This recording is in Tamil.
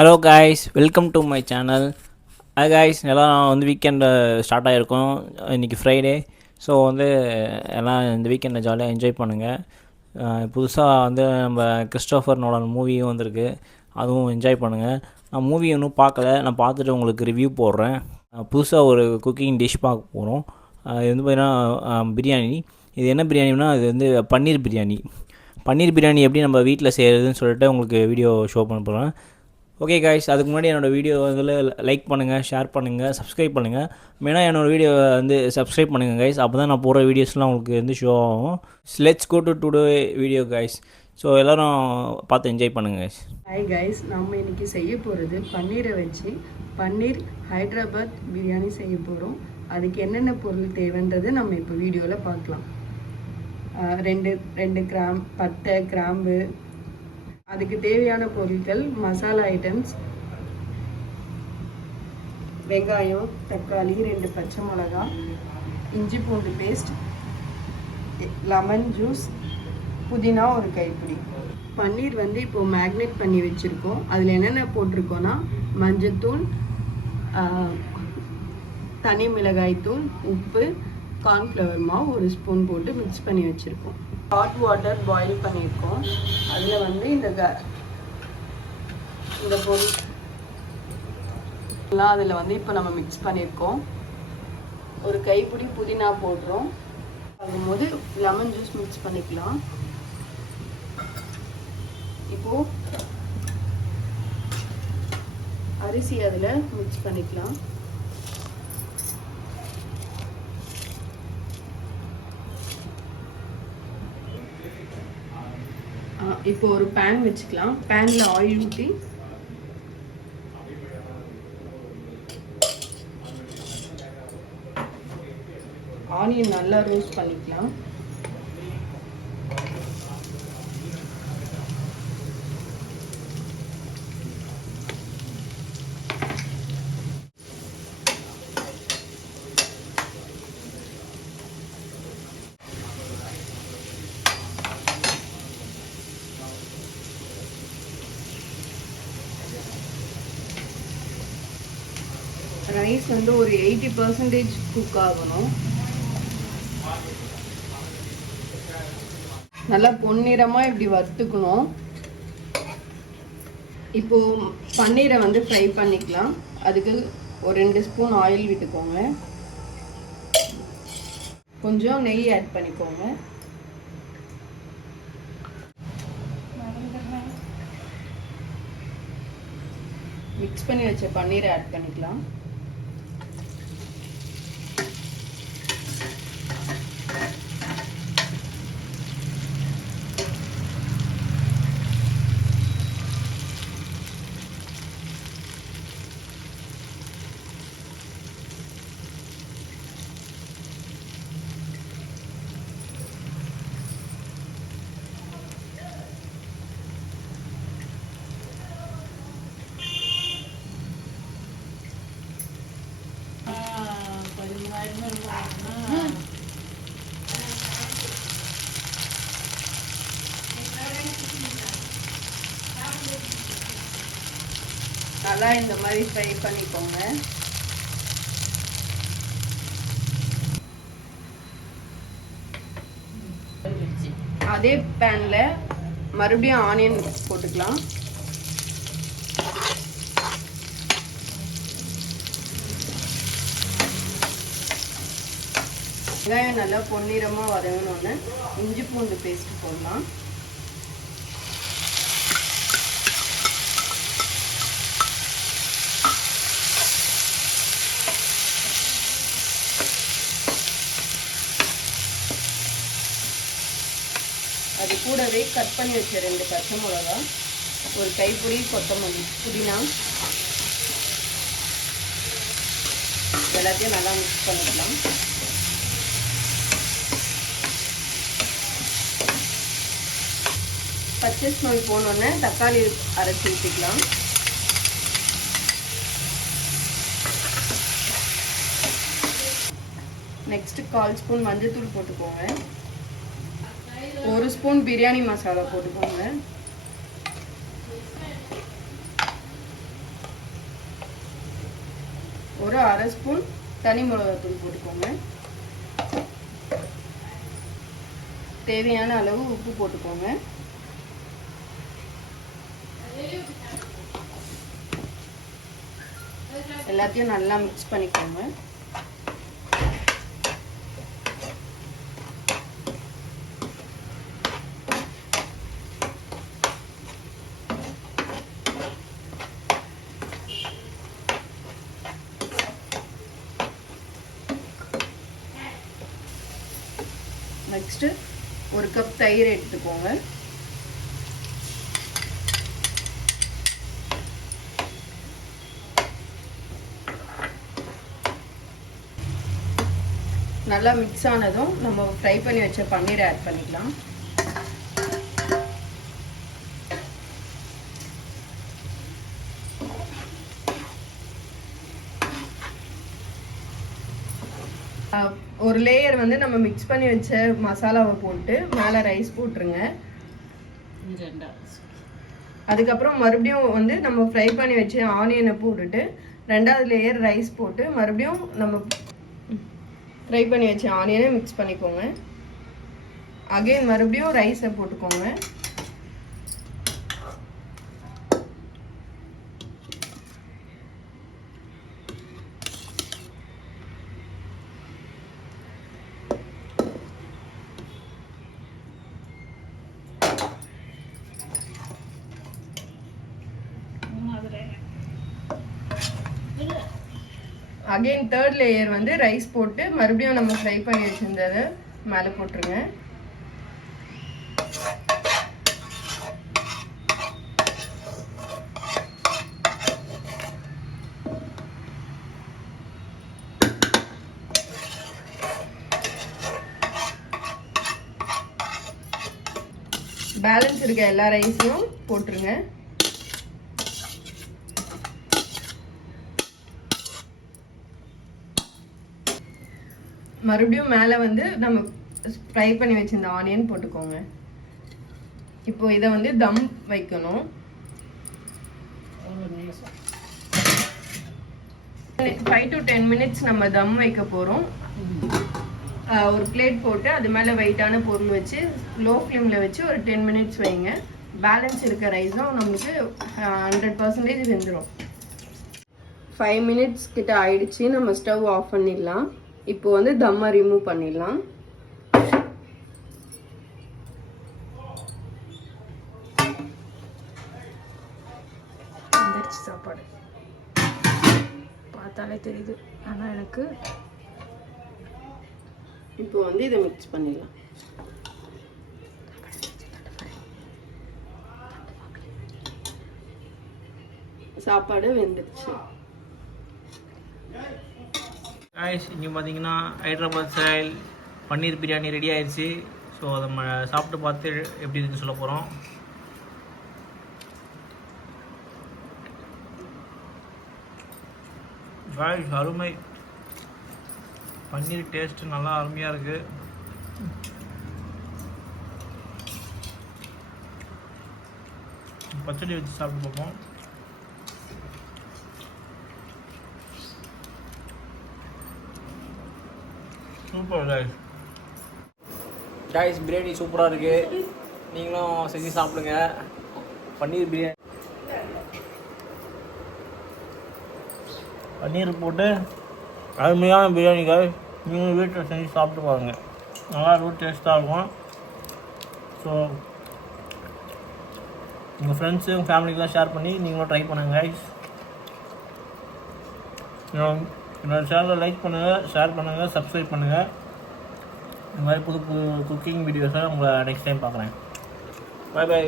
Hello guys, welcome to my channel. Guys, எல்லாம் வந்து வீக்கெண்டு ஸ்டார்ட் ஆகிருக்கோம். இன்றைக்கி ஃப்ரைடே. ஸோ வந்து எல்லாம் இந்த வீக்கெண்டை ஜாலியாக என்ஜாய் பண்ணுங்கள். புதுசாக வந்து நம்ம கிறிஸ்டோஃபர் நோலன் மூவியும் வந்திருக்கு, அதுவும் என்ஜாய் பண்ணுங்கள். நான் மூவி இன்னும் பார்க்கல, நான் பார்த்துட்டு உங்களுக்கு ரிவ்யூ போடுறேன். புதுசாக ஒரு குக்கிங் டிஷ் பார்க்க போகிறோம். இது வந்து பார்த்திங்கன்னா பிரியாணி. இது என்ன பிரியாணினா, இது வந்து பன்னீர் பிரியாணி. பன்னீர் பிரியாணி எப்படி நம்ம வீட்டில் செய்கிறதுன்னு சொல்லிட்டு உங்களுக்கு வீடியோ ஷோ பண்ண போகிறேன். ஓகே காய்ஸ், அதுக்கு முன்னாடி என்னோடய வீடியோ வந்து லைக் பண்ணுங்கள், ஷேர் பண்ணுங்கள், சப்ஸ்கிரைப் பண்ணுங்கள். மெயினாக என்னோடய வீடியோ வந்து சப்ஸ்கிரைப் பண்ணுங்கள் கைஸ். அப்போ தான் நான் போகிற வீடியோஸ்லாம் உங்களுக்கு வந்து ஷோ ஆகும். Let's go to today video guys. So எல்லோரும் பார்த்து என்ஜாய் பண்ணுங்கள் கைஸ். ஹாய் கைஸ், நம்ம இன்றைக்கி செய்ய போகிறது பன்னீரை வச்சு பன்னீர் ஹைதராபாத் பிரியாணி செய்ய போகிறோம். அதுக்கு என்னென்ன பொருள் தேவைன்றது நம்ம இப்போ வீடியோவில் பார்க்கலாம். ரெண்டு பட்டை, கிராம்பு, அதுக்கு தேவையான பொருட்கள், மசாலா ஐட்டம்ஸ், வெங்காயம், தக்காளி, 2 பச்சை மிளகா, இஞ்சி பூண்டு பேஸ்ட், லெமன் ஜூஸ், புதினா ஒரு கைப்பிடி. பன்னீர் வந்து இப்போது மேக்னேட் பண்ணி வச்சுருக்கோம். அதில் என்னென்ன போட்டிருக்கோன்னா மஞ்சத்தூள், தனி மிளகாய் தூள், உப்பு, கார்ன்ஃப்ளவர் மாவு 1 ஸ்பூன் போட்டு மிக்ஸ் பண்ணி வச்சுருக்கோம். ஹாட் வாட்டர் பாயில் பண்ணியிருக்கோம். அதில் வந்து இந்த பொருள் எல்லாம் அதில் வந்து இப்போ நம்ம மிக்ஸ் பண்ணியிருக்கோம். ஒரு கைப்பிடி புதினா போடுறோம். ஆகும்போது லெமன் ஜூஸ் மிக்ஸ் பண்ணிக்கலாம். இப்போது அரிசி அதில் மிக்ஸ் பண்ணிக்கலாம். இப்போ ஒரு பேன் வச்சுக்கலாம். பேனில் ஆயில் ஊற்றி ஆனியன் நல்லா ரோஸ்ட் பண்ணிக்கலாம். ரைஸ் வந்து ஒரு 80% குக் ஆகணும். நல்லா பொன்னிறமாக இப்படி வறுத்துக்கணும். இப்போது பன்னீரை வந்து ஃப்ரை பண்ணிக்கலாம். அதுக்கு ஒரு 2 ஸ்பூன் ஆயில் விட்டுக்கோங்க. கொஞ்சம் நெய் ஆட் பண்ணிக்கோங்க. மிக்ஸ் பண்ணி வச்ச பன்னீரை ஆட் பண்ணிக்கலாம். நல்லா இந்த மாதிரி ஃப்ரை பண்ணிக்கோங்க. அதே பேன்ல மறுபடியும் ஆனியன் போட்டுக்கலாம். வெங்காயம் நல்லா பொன்னிறமா வதங்கணும்னு இஞ்சி பூண்டு பேஸ்ட் போடலாம். அது கூடவே கட் பண்ணி வச்ச 2 பச்சை மிளகா, ஒரு கைப்பிடி கொத்தமல்லி, புதினா எல்லாத்தையும் நல்லா மிக்ஸ் பண்ணிக்கலாம். பச்சை ஸ்மெல் போனோடனே தக்காளி அரைச்சி ஊற்றிக்கலாம். நெக்ஸ்ட்டு 1/4 ஸ்பூன் மஞ்சத்தூள் போட்டுக்கோங்க. 1 ஸ்பூன் பிரியாணி மசாலா போட்டுக்கோங்க. ஒரு 1/2 ஸ்பூன் தனி மிளகாத்தூள் போட்டுக்கோங்க. தேவையான அளவு உப்பு போட்டுக்கோங்க. எல்லாத்தையும் நல்லா மிக்ஸ் பண்ணிக்கோங்க. நெக்ஸ்ட் 1 கப் தயிர் எடுத்துக்கோங்க. நல்லா மிக்ஸ் ஆனதும் நம்ம ஃப்ரை பண்ணி வச்ச பன்னீரை ஆட் பண்ணிக்கலாம். ஒரு லேயர் வந்து நம்ம மிக்ஸ் பண்ணி வச்ச மசாலாவை போட்டு மேலே ரைஸ் போட்டுருங்க. அதுக்கப்புறம் மறுபடியும் வந்து நம்ம ஃப்ரை பண்ணி வச்ச ஆனியனை போட்டுட்டு 2வது லேயர் ரைஸ் போட்டு மறுபடியும் நம்ம ஃப்ரை பண்ணி வச்ச ஆனியனை மிக்ஸ் பண்ணிக்கோங்க. அகைன் மறுபடியும் ரைஸை போட்டுக்கோங்க. அகைன் 3rd லேயர் வந்து ரைஸ் போட்டு மறுபடியும் நம்ம ஃப்ரை பண்ணி வச்சிருந்ததை மேலே போட்டுருங்க. பேலன்ஸ் இருக்க எல்லா ரைஸையும் போட்டுருங்க. மறுபடியும் மேலே வந்து நம்ம ஃப்ரை பண்ணி வச்சிருந்த ஆனியன் போட்டுக்கோங்க. இப்போ இதை வந்து தம் வைக்கணும். 5 to 10 மினிட்ஸ் நம்ம தம் வைக்க போகிறோம். ஒரு பிளேட் போட்டு அது மேலே வெயிட்டான பொருள் வச்சு லோ ஃப்ளேமில் வச்சு ஒரு 10 மினிட்ஸ் வைங்க. பேலன்ஸ் இருக்க ரைஸும் நம்மளுக்கு 100% வெந்துடும். 5 மினிட்ஸ் கிட்ட ஆயிடுச்சு. நம்ம ஸ்டவ் ஆஃப் பண்ணிடலாம். இப்போ வந்து தம்மை ரிமூவ் பண்ணிடலாம். சாப்பாடு பார்த்தாலே தெரியுது. ஆனால் எனக்கு இப்போ வந்து இதை மிக்ஸ் பண்ணிடலாம். சாப்பாடு வெந்துடுச்சு. இங்கே பார்த்தீங்கன்னா ஹைதராபாத் ஸ்டைல் பன்னீர் பிரியாணி ரெடி ஆயிடுச்சு. ஸோ அதை நம்ம சாப்பிட்டு பார்த்து எப்படி இருக்குன்னு சொல்ல போகிறோம். அருமை. பன்னீர் டேஸ்ட் நல்லா அருமையாக இருக்குது. பச்சடி வச்சு சாப்பிட்டு பார்ப்போம். சூப்பர் கைஸ், பிரியாணி சூப்பராக இருக்குது. நீங்களும் செஞ்சு சாப்பிடுங்க. பன்னீர் பிரியாணி பன்னீர் போட்டு அருமையான பிரியாணி கைஸ். நீங்களும் வீட்டில் செஞ்சு சாப்பிட்டு பாருங்கள். நல்லா இருக்கும், டேஸ்ட்டாக இருக்கும். ஸோ உங்கள் ஃப்ரெண்ட்ஸு உங்கள் ஃபேமிலிக்கெலாம் ஷேர் பண்ணி நீங்களும் ட்ரை பண்ணுங்கள் கைஸ். என்னோடய சேனலை லைக் பண்ணுங்கள், ஷேர் பண்ணுங்கள், சப்ஸ்கிரைப் பண்ணுங்கள். இந்த மாதிரி புது புது குக்கிங் வீடியோஸை உங்களை நெக்ஸ்ட் டைம் பார்க்குறேன். Bye by.